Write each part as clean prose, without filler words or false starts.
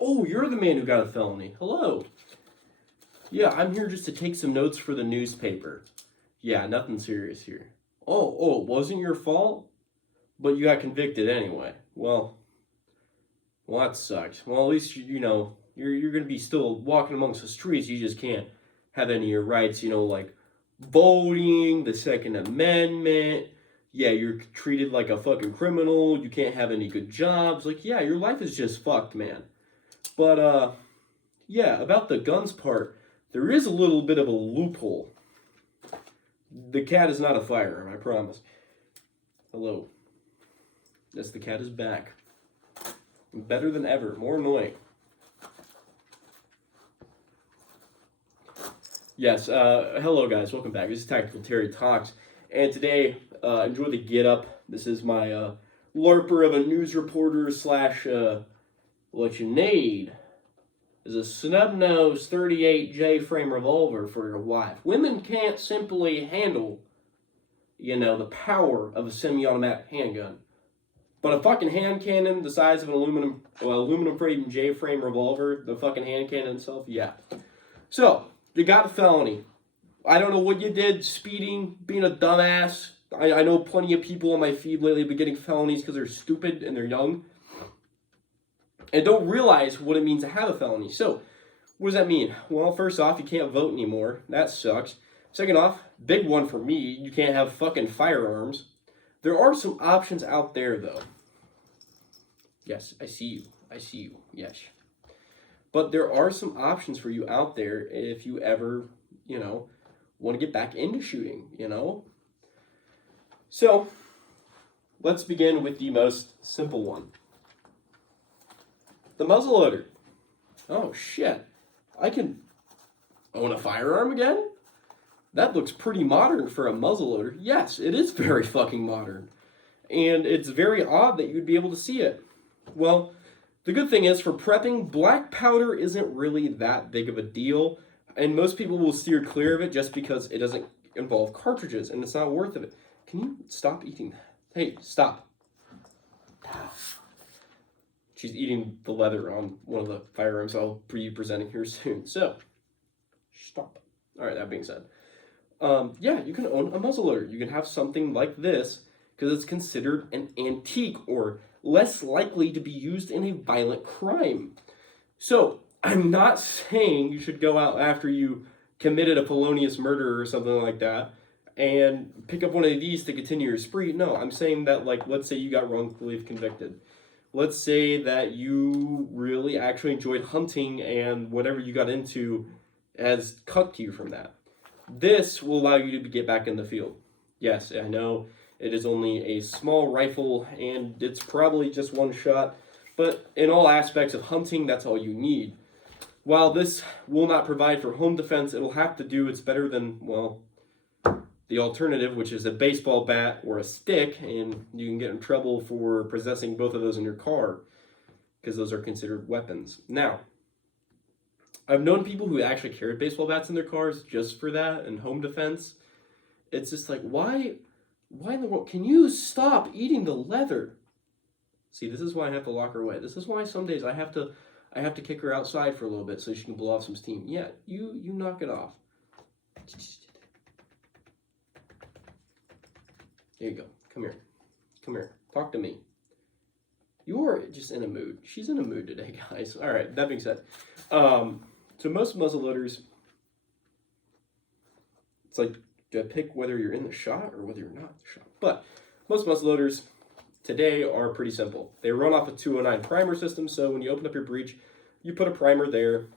Oh, you're the man who got a felony. Hello. Yeah, I'm here just to take some notes for the newspaper. Yeah, nothing serious here. Oh, it wasn't your fault? But you got convicted anyway. Well, that sucks. Well, at least, you're going to be still walking amongst the streets. You just can't have any of your rights, like voting, the Second Amendment. Yeah, you're treated like a fucking criminal. You can't have any good jobs. Like, yeah, your life is just fucked, man. But, yeah, about the guns part, there is a little bit of a loophole. The cat is not a firearm, I promise. Hello. Yes, the cat is back. Better than ever. More annoying. Yes, hello guys. Welcome back. This is Tactical Terry Talks. And today, enjoy the get up. This is my LARPer of a news reporter slash what you need is a snub-nosed 38J frame revolver for your wife. Women can't simply handle, the power of a semi-automatic handgun. But a fucking hand cannon the size of an aluminum frame J-frame revolver, the fucking hand cannon itself, yeah. So, you got a felony. I don't know what you did, speeding, being a dumbass. I know plenty of people on my feed lately have been getting felonies because they're stupid and they're young. And don't realize what it means to have a felony. So, what does that mean? Well, first off, you can't vote anymore. That sucks. Second off, big one for me, you can't have fucking firearms. There are some options out there, though. Yes, I see you. Yes. But there are some options for you out there if you ever, want to get back into shooting, So, let's begin with the most simple one. The muzzleloader. Oh, shit. I can own a firearm again? That looks pretty modern for a muzzleloader. Yes, it is very fucking modern. And it's very odd that you'd be able to see it. Well, the good thing is for prepping, black powder isn't really that big of a deal. And most people will steer clear of it just because it doesn't involve cartridges and it's not worth it. Can you stop eating that? Hey, stop. She's eating the leather on one of the firearms I'll be presenting here soon. So, stop. All right, that being said. Yeah, you can own a muzzleloader. You can have something like this because it's considered an antique or less likely to be used in a violent crime. So, I'm not saying you should go out after you committed a felonious murder or something like that and pick up one of these to continue your spree. No, I'm saying that, let's say you got wrongfully convicted. Let's say that you really actually enjoyed hunting and whatever you got into has cut you from that. This will allow you to get back in the field. Yes, I know it is only a small rifle and it's probably just one shot, but in all aspects of hunting, that's all you need. While this will not provide for home defense, it'll have to do, it's better than, the alternative, which is a baseball bat or a stick, and you can get in trouble for possessing both of those in your car because those are considered weapons. Now, I've known people who actually carried baseball bats in their cars just for that and home defense. It's just like, why in the world? Can you stop eating the leather? See, this is why I have to lock her away. This is why some days I have to kick her outside for a little bit so she can blow off some steam. Yeah, you knock it off. There you go. Come here. Talk to me. You're just in a mood. She's in a mood today, guys. All right, that being said. So most muzzleloaders, it's like, do I pick whether you're in the shot or whether you're not in the shot? But most muzzleloaders today are pretty simple. They run off a 209 primer system, so when you open up your breech, you put a primer there,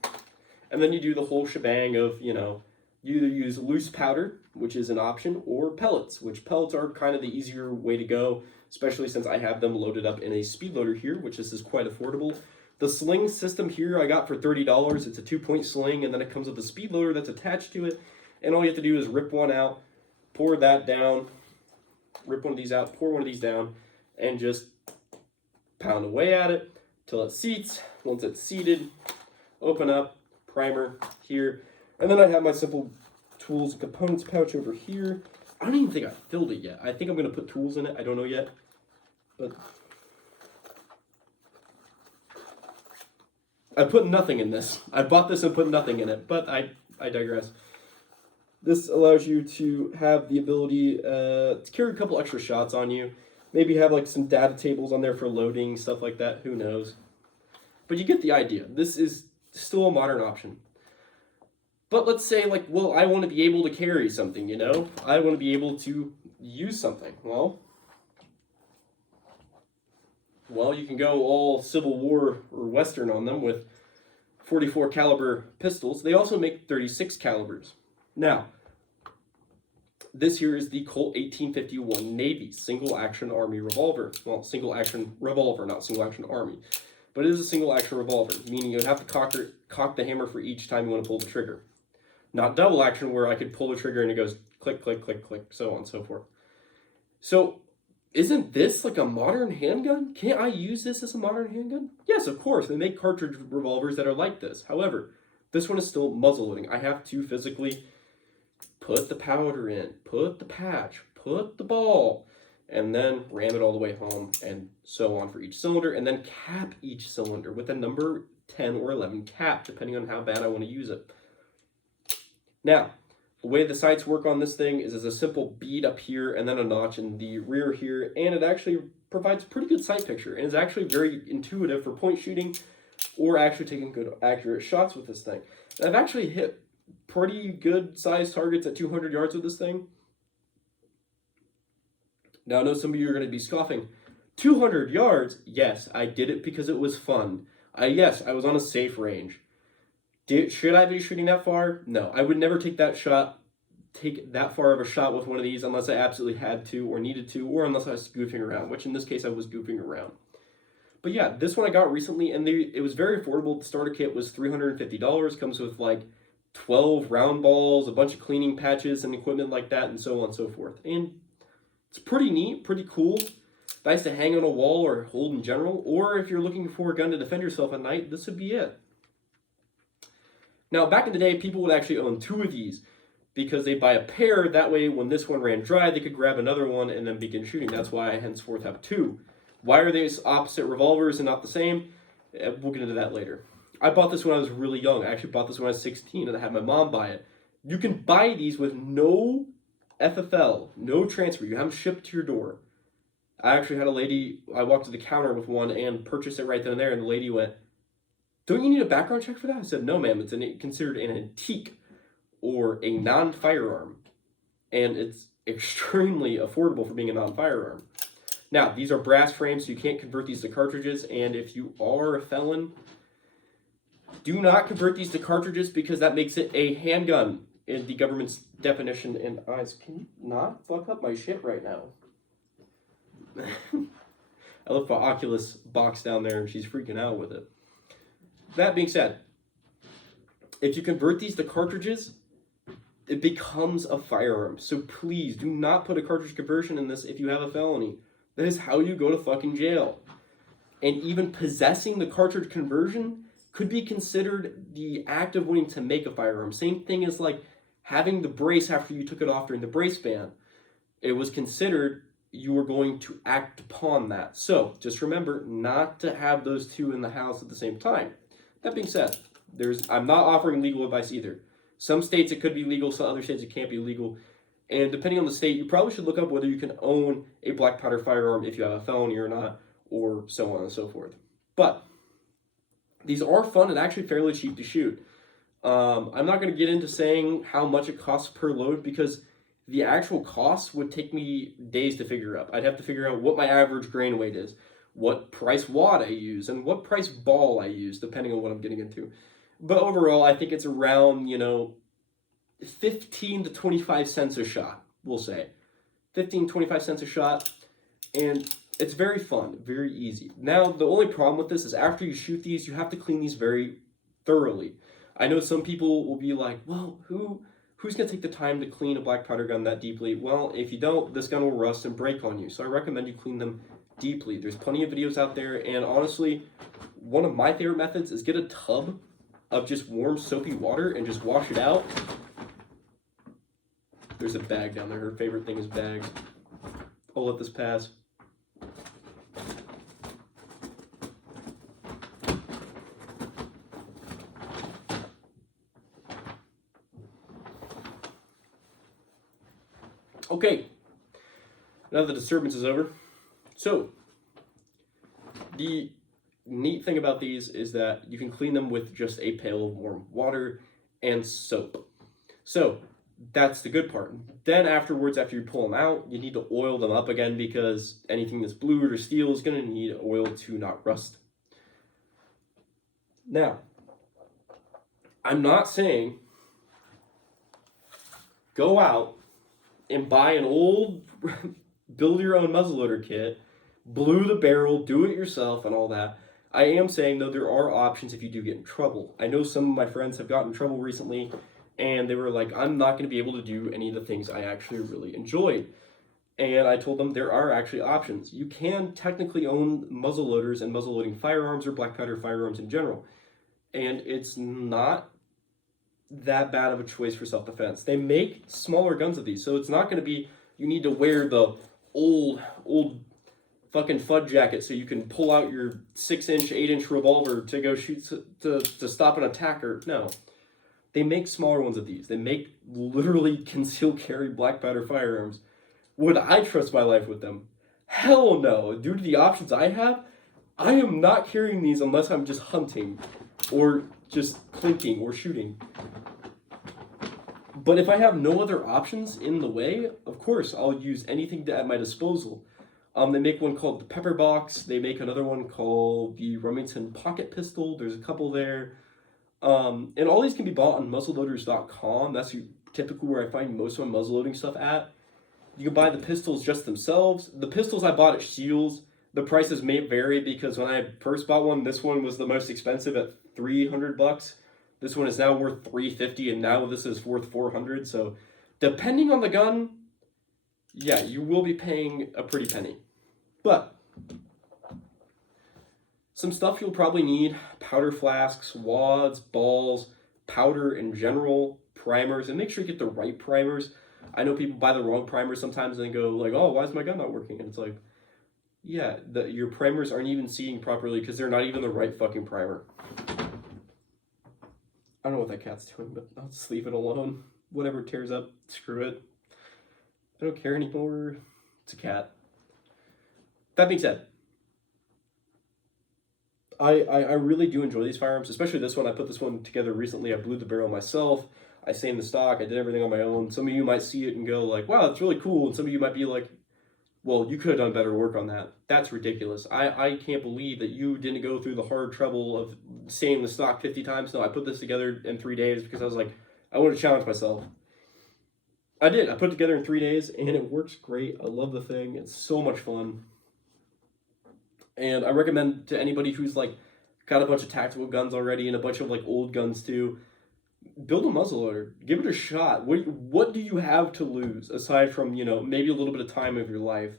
and then you do the whole shebang of, you either use loose powder, which is an option, or pellets, which pellets are kind of the easier way to go, especially since I have them loaded up in a speed loader here, which is quite affordable. The sling system here I got for $30. It's a 2-point sling, and then it comes with a speed loader that's attached to it. And all you have to do is rip one out, pour that down, rip one of these out, pour one of these down, and just pound away at it till it seats. Once it's seated, open up, primer here. And then I have my simple tools and components pouch over here. I don't even think I filled it yet. I think I'm going to put tools in it. I don't know yet. But I put nothing in this. I bought this and put nothing in it, but I digress. This allows you to have the ability to carry a couple extra shots on you. Maybe have like some data tables on there for loading, stuff like that. Who knows? But you get the idea. This is still a modern option. But let's say, like, well, I want to be able to carry something, you know? I want to be able to use something. Well, you can go all Civil War or Western on them with 44 caliber pistols. They also make 36 calibers. Now, this here is the Colt 1851 Navy single action army revolver. Well, single action revolver, not single action army. But it is a single action revolver, meaning you have to cock the hammer for each time you want to pull the trigger. Not double action where I could pull the trigger and it goes click, click, click, click, so on and so forth. So, isn't this like a modern handgun? Can't I use this as a modern handgun? Yes, of course. They make cartridge revolvers that are like this. However, this one is still muzzle loading. I have to physically put the powder in, put the patch, put the ball, and then ram it all the way home, and so on for each cylinder, and then cap each cylinder with a number 10 or 11 cap, depending on how bad I want to use it. Now, the way the sights work on this thing is as a simple bead up here and then a notch in the rear here, and it actually provides pretty good sight picture, and is actually very intuitive for point shooting or actually taking good accurate shots with this thing. And I've actually hit pretty good sized targets at 200 yards with this thing. Now I know some of you are going to be scoffing. 200 yards? Yes, I did it because it was fun. Yes, I was on a safe range. Should I be shooting that far? No, I would never take that far of a shot with one of these unless I absolutely had to or needed to, or unless I was goofing around, which in this case I was goofing around. But yeah, this one I got recently, and it was very affordable. The starter kit was $350. Comes with like 12 round balls, a bunch of cleaning patches and equipment like that, and so on and so forth. And it's pretty neat, pretty cool. Nice to hang on a wall or hold in general, or if you're looking for a gun to defend yourself at night, this would be it. Now, back in the day, people would actually own two of these because they buy a pair. That way, when this one ran dry, they could grab another one and then begin shooting. That's why I henceforth have two. Why are they opposite revolvers and not the same? We'll get into that later. I bought this when I was really young. I actually bought this when I was 16, and I had my mom buy it. You can buy these with no FFL, no transfer. You have them shipped to your door. I actually had a lady, I walked to the counter with one and purchased it right then and there, and the lady went, "Don't you need a background check for that?" I said, "No, ma'am, it's considered an antique or a non-firearm, and it's extremely affordable for being a non-firearm." Now, these are brass frames, so you can't convert these to cartridges, and if you are a felon, do not convert these to cartridges because that makes it a handgun in the government's definition. And eyes, can you not fuck up my shit right now? I left my Oculus box down there, and she's freaking out with it. That being said, if you convert these to cartridges, it becomes a firearm. So please do not put a cartridge conversion in this if you have a felony. That is how you go to fucking jail. And even possessing the cartridge conversion could be considered the act of wanting to make a firearm. Same thing as like having the brace after you took it off during the brace ban. It was considered you were going to act upon that. So just remember not to have those two in the house at the same time. That being said, I'm not offering legal advice either. Some states it could be legal, some other states it can't be legal. And depending on the state, you probably should look up whether you can own a black powder firearm if you have a felony or not, or so on and so forth. But these are fun and actually fairly cheap to shoot. I'm not going to get into saying how much it costs per load because the actual cost would take me days to figure out. I'd have to figure out what my average grain weight is, what price wad I use, and what price ball I use, depending on what I'm getting into. But overall, I think it's around, 15 to 25 cents a shot, we'll say. 15, 25 cents a shot, and it's very fun, very easy. Now, the only problem with this is after you shoot these, you have to clean these very thoroughly. I know some people will be like, well, who's going to take the time to clean a black powder gun that deeply? Well, if you don't, this gun will rust and break on you. So I recommend you clean them deeply. There's plenty of videos out there, and honestly, one of my favorite methods is get a tub of just warm soapy water and just wash it out. There's a bag down there. Her favorite thing is bags. I'll let this pass. Okay, now the disturbance is over. So, the neat thing about these is that you can clean them with just a pail of warm water and soap. So, that's the good part. Then afterwards, after you pull them out, you need to oil them up again because anything that's blued or steel is going to need oil to not rust. Now, I'm not saying go out and buy an old build your own muzzleloader kit, blue the barrel, do it yourself and all that. I am saying though there are options if you do get in trouble. I know some of my friends have gotten in trouble recently and they were like, I'm not going to be able to do any of the things I actually really enjoyed. And I told them there are actually options. You can technically own muzzleloaders and muzzleloading firearms or black powder firearms in general. And it's not that bad of a choice for self-defense. They make smaller guns of these, so it's not going to be you need to wear the old fucking FUD jacket so you can pull out your 6-inch, 8-inch revolver to go shoot to stop an attacker. No. They make smaller ones of these. They make literally concealed carry black powder firearms. Would I trust my life with them? Hell no. Due to the options I have, I am not carrying these unless I'm just hunting or just clinking or shooting. But if I have no other options in the way, of course, I'll use anything at my disposal. They make one called the Pepper Box. They make another one called the Remington Pocket Pistol. There's a couple there. And all these can be bought on muzzleloaders.com. That's typically where I find most of my muzzleloading stuff at. You can buy the pistols just themselves. The pistols I bought at Shields, the prices may vary because when I first bought one, this one was the most expensive at $300. This one is now worth $350, and now this is worth $400. So depending on the gun, yeah, you will be paying a pretty penny. But some stuff you'll probably need: powder flasks, wads, balls, powder in general, primers, and make sure you get the right primers. I know people buy the wrong primers sometimes and they go like, oh, why is my gun not working? And it's like, yeah, your primers aren't even seeing properly because they're not even the right fucking primer. I don't know what that cat's doing, but I'll just leave it alone. Whatever it tears up, screw it. I don't care anymore. It's a cat. That being said, I really do enjoy these firearms, especially this one. I put this one together recently. I blew the barrel myself. I stained the stock. I did everything on my own. Some of you might see it and go like, wow, that's really cool. And some of you might be like, well, you could have done better work on that. That's ridiculous. I can't believe that you didn't go through the hard trouble of staining the stock 50 times. No, I put this together in 3 days because I was like, I want to challenge myself. I did. I put it together in 3 days and it works great. I love the thing. It's so much fun. And I recommend to anybody who's like got a bunch of tactical guns already and a bunch of like old guns too, build a muzzleloader. Give it a shot. What do you have to lose aside from, maybe a little bit of time of your life?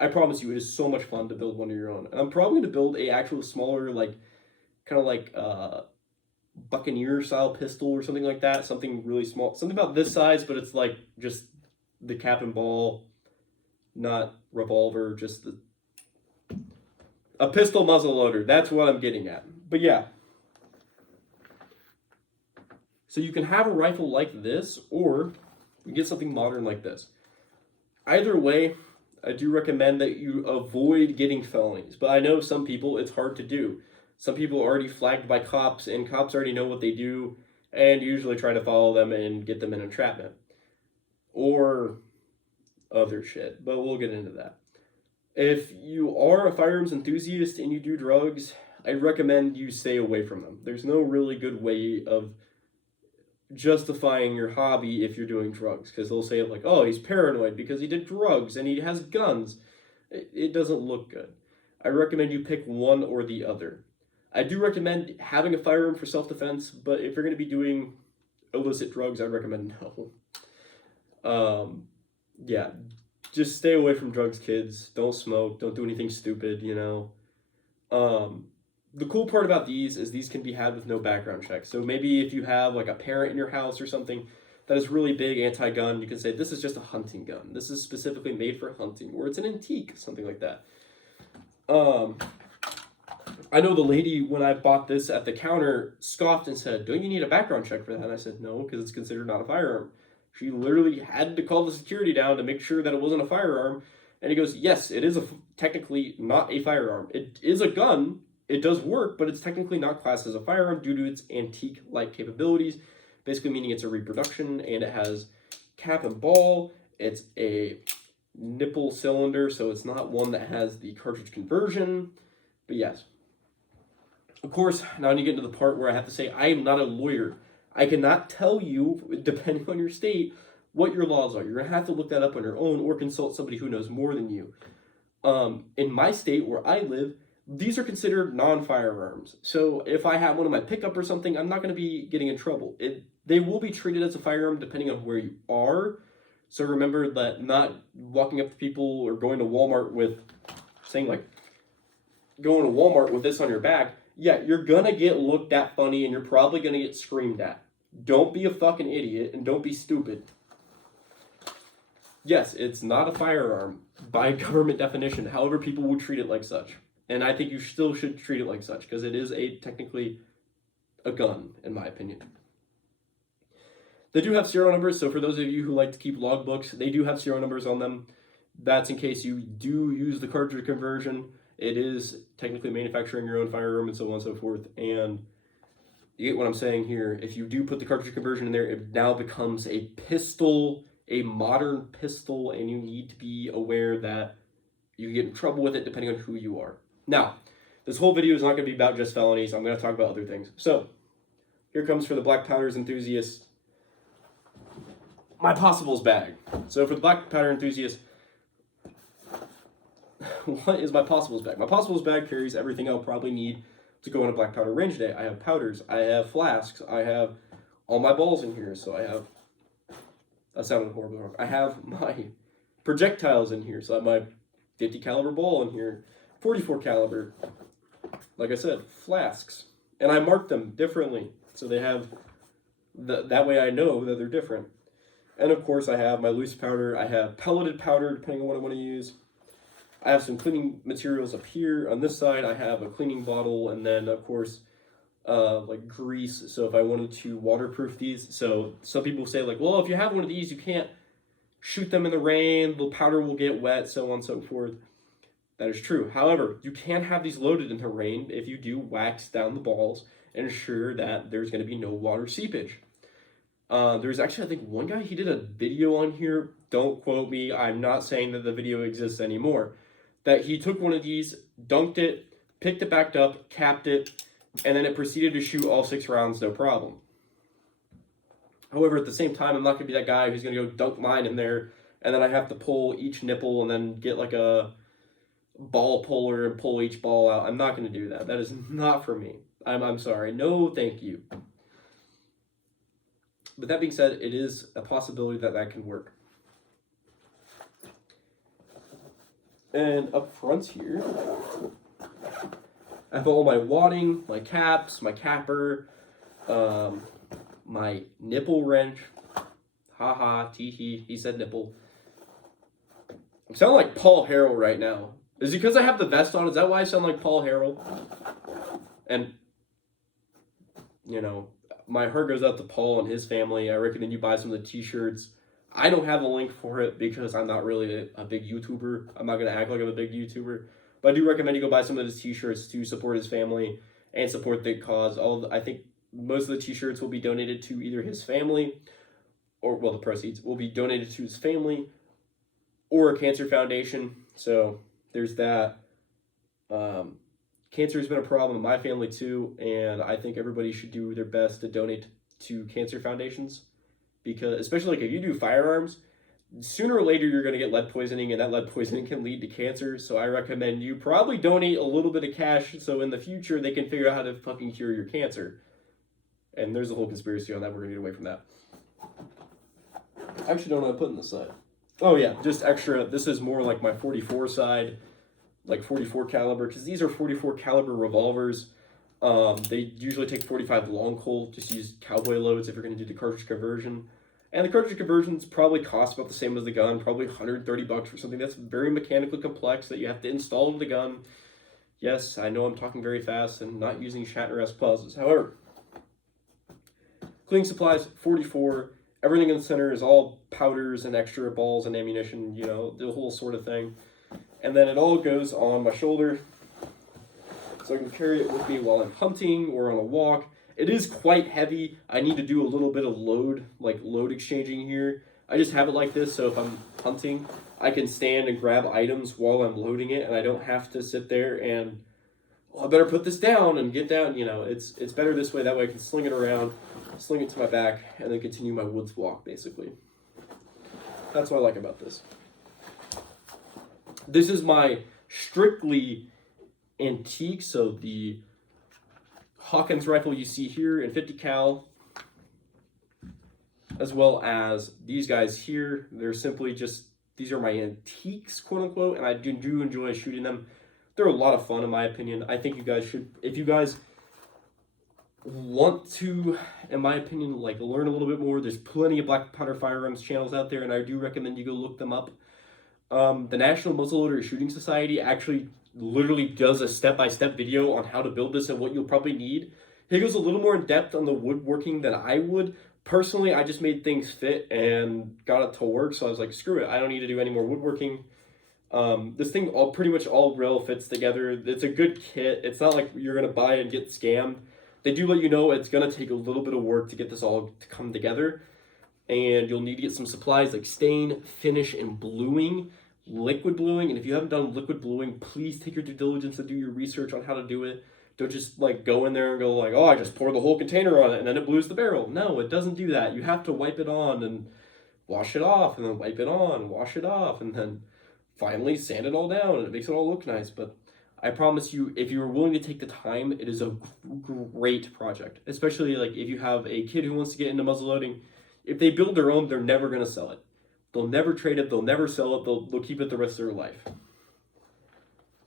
I promise you, it is so much fun to build one of your own. And I'm probably going to build a actual smaller, like, kind of like Buccaneer style pistol or something like that. Something really small. Something about this size, but it's like just the cap and ball, not revolver, just a pistol muzzleloader. That's what I'm getting at. But yeah. So you can have a rifle like this, or you get something modern like this. Either way, I do recommend that you avoid getting felonies. But I know some people, it's hard to do. Some people are already flagged by cops, and cops already know what they do, and usually try to follow them and get them in entrapment. Or other shit, but we'll get into that. If you are a firearms enthusiast and you do drugs, I recommend you stay away from them. There's no really good way of justifying your hobby if you're doing drugs, because they'll say like, oh, he's paranoid because he did drugs and he has guns. It doesn't look good. I recommend you pick one or the other. I do recommend having a firearm for self-defense, but if you're going to be doing illicit drugs, I recommend no. Yeah, just stay away from drugs, kids. Don't smoke. Don't do anything stupid, The cool part about these is these can be had with no background check. So maybe if you have like a parent in your house or something that is really big anti-gun, you can say, this is just a hunting gun. This is specifically made for hunting, or it's an antique, something like that. I know the lady, when I bought this at the counter, scoffed and said, don't you need a background check for that? And I said, no, because it's considered not a firearm. She literally had to call the security down to make sure that it wasn't a firearm. And he goes, yes, it is technically not a firearm. It is a gun. It does work, but it's technically not classed as a firearm due to its antique-like capabilities, basically meaning it's a reproduction, and it has cap and ball. It's a nipple cylinder, so it's not one that has the cartridge conversion. But yes. Of course, now you get into the part where I have to say I am not a lawyer. I cannot tell you, depending on your state, what your laws are. You're going to have to look that up on your own or consult somebody who knows more than you. In my state where I live, these are considered non-firearms. So if I have one in my pickup or something, I'm not going to be getting in trouble. They will be treated as a firearm depending on where you are. So remember that not walking up to people or going to Walmart with, saying like, going to Walmart with this on your back, yeah, you're going to get looked at funny and you're probably going to get screamed at. Don't be a fucking idiot and don't be stupid. Yes, it's not a firearm by government definition. However, people will treat it like such. And I think you still should treat it like such because it is technically a gun, in my opinion. They do have serial numbers, so for those of you who like to keep logbooks, they do have serial numbers on them. That's in case you do use the cartridge conversion. It is technically manufacturing your own firearm and so on and so forth. And you get what I'm saying here. If you do put the cartridge conversion in there, it now becomes a pistol, a modern pistol, and you need to be aware that you get in trouble with it depending on who you are. Now, this whole video is not going to be about just felonies. I'm going to talk about other things. So, here comes for the black powders enthusiast, my possibles bag. So for the black powder enthusiast, what is my possibles bag? My possibles bag carries everything I'll probably need to go on a black powder range day. I have powders, I have flasks, I have all my balls in here. So I have, that sounded horrible wrong. I have my projectiles in here. So I have my 50 caliber ball in here, 44 caliber, like I said, flasks. And I mark them differently. So they have, that way I know that they're different. And of course I have my loose powder, I have pelleted powder depending on what I want to use. I have some cleaning materials up here. On this side, I have a cleaning bottle, and then, of course, like grease. So if I wanted to waterproof these, so some people say, like, well, if you have one of these, you can't shoot them in the rain. The powder will get wet, so on and so forth. That is true. However, you can have these loaded in the rain if you do wax down the balls and ensure that there's going to be no water seepage. There's actually, I think, one guy, he did a video on here. Don't quote me. I'm not saying that the video exists anymore. That he took one of these, dunked it, picked it back up, capped it, and then it proceeded to shoot all 6 rounds, no problem. However, at the same time, I'm not going to be that guy who's going to go dunk mine in there, and then I have to pull each nipple and then get like a ball puller and pull each ball out. I'm not going to do that. That is not for me. I'm sorry. No, thank you. But that being said, it is a possibility that that can work. And up front here, I have all my wadding, my caps, my capper, my nipple wrench. Haha, tee-hee, he said nipple. I sound like Paul Harrell right now. Is it because I have the vest on? Is that why I sound like Paul Harrell? And, you know, my heart goes out to Paul and his family. I recommend you buy some of the t-shirts. I don't have a link for it because I'm not really a big YouTuber. I'm not going to act like I'm a big YouTuber. But I do recommend you go buy some of his t-shirts to support his family and support the cause. I think most of the t-shirts will be donated to either his family or, well, the proceeds will be donated to his family or a cancer foundation. So there's that. Cancer has been a problem in my family too, and I think everybody should do their best to donate to cancer foundations. Because, especially like if you do firearms, sooner or later you're going to get lead poisoning, and that lead poisoning can lead to cancer. So I recommend you probably donate a little bit of cash so in the future they can figure out how to fucking cure your cancer. And there's a whole conspiracy on that. We're going to get away from that. I actually don't know what I put in this side. Oh yeah, just extra. This is more like my 44 side, like 44 caliber, because these are 44 caliber revolvers. They usually take 45 long Colt, just use cowboy loads if you're going to do the cartridge conversion. And the cartridge conversions probably cost about the same as the gun, probably $130 for something that's very mechanically complex that you have to install into the gun. Yes, I know I'm talking very fast and not using Shatner-esque pauses. However, cleaning supplies, 44, Everything in the center is all powders and extra balls and ammunition, you know, the whole sort of thing. And then it all goes on my shoulder, so I can carry it with me while I'm hunting or on a walk. It is quite heavy. I need to do a little bit of load exchanging here. I just have it like this, so if I'm hunting, I can stand and grab items while I'm loading it, and I don't have to sit there and, well, I better put this down and get down. You know, it's better this way. That way I can sling it around, sling it to my back, and then continue my woods walk, basically. That's what I like about this. This is my strictly antique, so the Hawkins rifle you see here in 50 cal, as well as these guys here. They're simply just, these are my antiques, quote unquote, and I do enjoy shooting them. They're a lot of fun, in my opinion. I think you guys should, if you guys want to, in my opinion, like learn a little bit more, there's plenty of black powder firearms channels out there, and I do recommend you go look them up. The National Muzzleloader Shooting Society actually literally does a step-by-step video on how to build this and what you'll probably need. He goes a little more in depth on the woodworking than I would. Personally, I just made things fit and got it to work, so I was like, screw it, I don't need to do any more woodworking. This thing pretty much all real fits together. It's a good kit. It's not like you're going to buy and get scammed. They do let you know it's going to take a little bit of work to get this all to come together. And you'll need to get some supplies like stain, finish, and bluing. Liquid bluing, and if you haven't done liquid bluing, please take your due diligence and do your research on how to do it. Don't just like go in there and go like, oh, I just pour the whole container on it and then it blues the barrel. No, it doesn't do that. You have to wipe it on and wash it off, and then wipe it on, wash it off, and then finally sand it all down, and it makes it all look nice. But I promise you, if you're willing to take the time, it is a great project, especially like if you have a kid who wants to get into muzzleloading. If they build their own, they're never going to sell it. They'll never trade it. They'll never sell it. They'll keep it the rest of their life.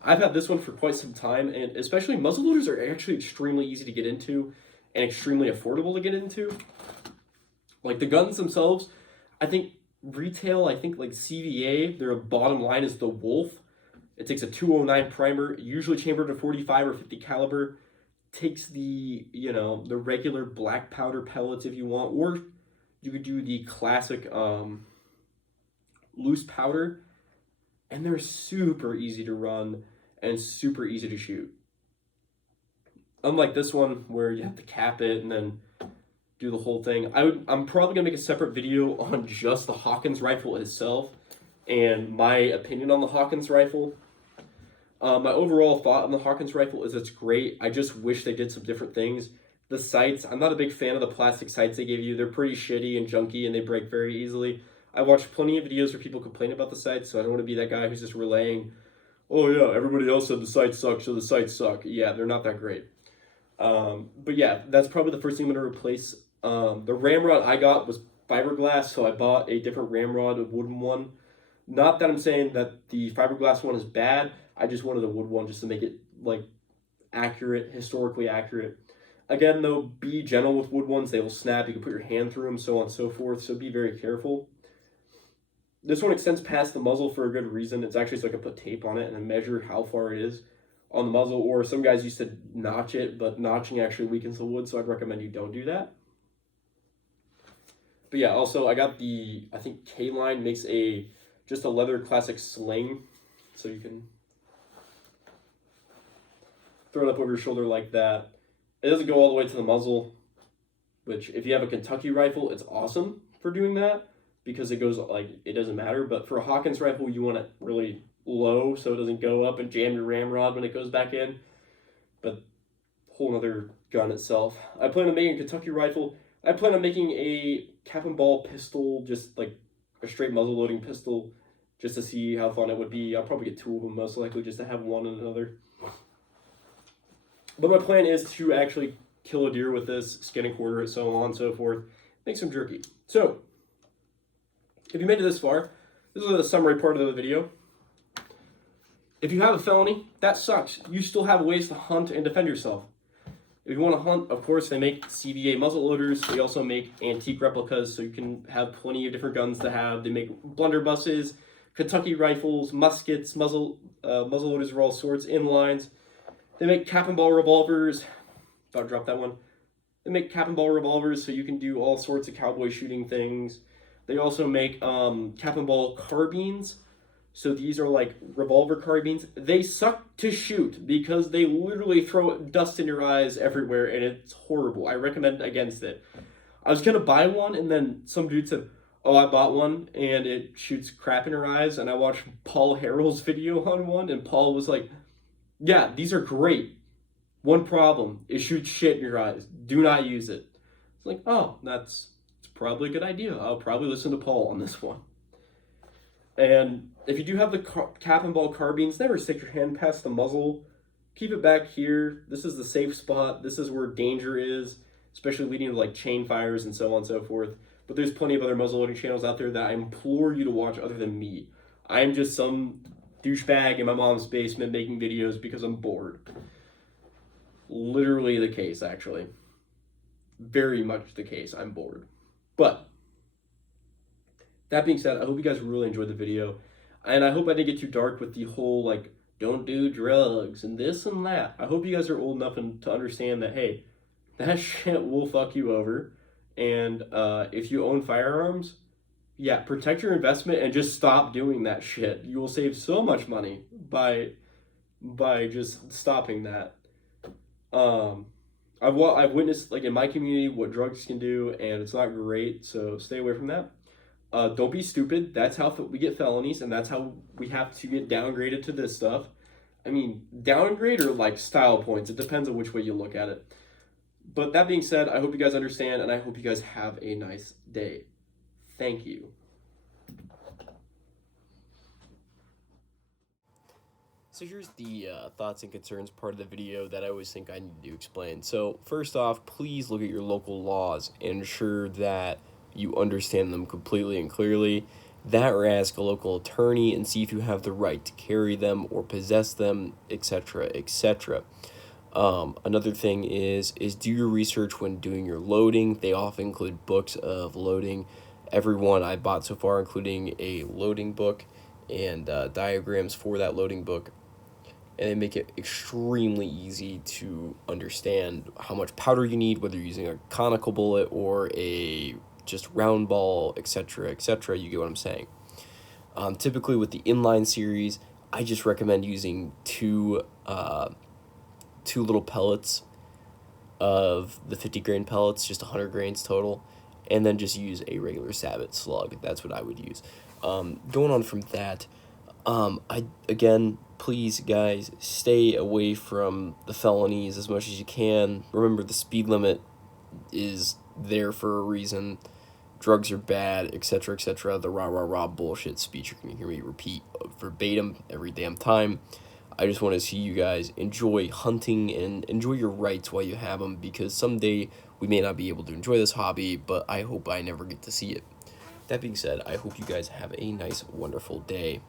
I've had this one for quite some time, and especially muzzleloaders are actually extremely easy to get into and extremely affordable to get into. Like the guns themselves, I think retail, like CVA, their bottom line is the Wolf. It takes a 209 primer, usually chambered to 45 or 50 caliber. Takes the, the regular black powder pellets if you want, or you could do the classic loose powder, and they're super easy to run and super easy to shoot. Unlike this one where you have to cap it and then do the whole thing. I'm probably gonna make a separate video on just the Hawkins rifle itself and my opinion on the Hawkins rifle. My overall thought on the Hawkins rifle is it's great. I just wish they did some different things. The sights, I'm not a big fan of the plastic sights they give you. They're pretty shitty and junky and they break very easily. I watched plenty of videos where people complain about the sights, so I don't want to be that guy who's just relaying, oh yeah, everybody else said the sights suck, so the sights suck. Yeah, they're not that great. But yeah, that's probably the first thing I'm going to replace. The ramrod I got was fiberglass, so I bought a different ramrod, a wooden one. Not that I'm saying that the fiberglass one is bad, I just wanted a wood one just to make it like accurate, historically accurate. Again though, be gentle with wood ones, they will snap, you can put your hand through them, so on and so forth, so be very careful. This one extends past the muzzle for a good reason. It's actually so I can put tape on it and then measure how far it is on the muzzle, or some guys used to notch it, but notching actually weakens the wood, so I'd recommend you don't do that. But yeah, also I got the, I think K-Line makes just a leather classic sling, so you can throw it up over your shoulder like that. It doesn't go all the way to the muzzle, which if you have a Kentucky rifle, it's awesome for doing that because it goes like, it doesn't matter. But for a Hawkins rifle, you want it really low so it doesn't go up and jam your ramrod when it goes back in. But whole other gun itself. I plan on making a Kentucky rifle. I plan on making a cap and ball pistol, just like a straight muzzle loading pistol, just to see how fun it would be. I'll probably get two of them most likely just to have one and another. But my plan is to actually kill a deer with this, skin and quarter it, so on and so forth, make some jerky. So, if you made it this far, this is the summary part of the video. If you have a felony, that sucks. You still have ways to hunt and defend yourself. If you want to hunt, of course, they make CVA muzzleloaders. They also make antique replicas, so you can have plenty of different guns to have. They make blunderbusses, Kentucky rifles, muskets, muzzleloaders of all sorts, inlines. They make cap and ball revolvers. About to drop that one. They make cap and ball revolvers, so you can do all sorts of cowboy shooting things. They also make cap and ball carbines. So these are like revolver carbines. They suck to shoot because they literally throw dust in your eyes everywhere, and it's horrible. I recommend against it. I was gonna buy one, and then some dude said, "Oh, I bought one, and it shoots crap in your eyes." And I watched Paul Harrell's video on one, and Paul was like, "Yeah, these are great. One problem, it shoots shit in your eyes. Do not use it." It's like, oh, it's probably a good idea. I'll probably listen to Paul on this one. And if you do have the cap and ball carbines, never stick your hand past the muzzle. Keep it back here. This is the safe spot. This is where danger is, especially leading to like chain fires and so on and so forth. But there's plenty of other muzzleloading channels out there that I implore you to watch other than me. I'm just some douchebag in my mom's basement making videos because I'm bored. Literally the case, actually. Very much the case. I'm bored. But that being said, I hope you guys really enjoyed the video. And I hope I didn't get too dark with the whole, like, don't do drugs and this and that. I hope you guys are old enough to understand that, hey, that shit will fuck you over. And if you own firearms, yeah, protect your investment and just stop doing that shit. You will save so much money by just stopping that. I've witnessed, like, in my community what drugs can do, and it's not great, so stay away from that. Don't be stupid. That's how we get felonies, and that's how we have to get downgraded to this stuff. I mean, downgrade or like style points. It depends on which way you look at it. But that being said, I hope you guys understand, and I hope you guys have a nice day. Thank you. So here's the thoughts and concerns part of the video that I always think I need to explain. So first off, please look at your local laws and ensure that you understand them completely and clearly. That or ask a local attorney and see if you have the right to carry them or possess them, etc., etc. Another thing is do your research when doing your loading. They often include books of loading. Every one I bought so far, including a loading book and diagrams for that loading book. And they make it extremely easy to understand how much powder you need, whether you're using a conical bullet or a just round ball, etc., etc. You get what I'm saying. Typically with the inline series, I just recommend using two little pellets of the 50 grain pellets, just 100 grains total, and then just use a regular Sabot slug. That's what I would use. Going on from that, please guys, stay away from the felonies as much as you can. Remember, the speed limit is there for a reason. Drugs are bad, etc., etc. The rah bullshit speech you're gonna hear me repeat verbatim every damn time. I just want to see you guys enjoy hunting and enjoy your rights while you have them, because someday we may not be able to enjoy this hobby, but I hope I never get to see it. That being said, I hope you guys have a nice, wonderful day.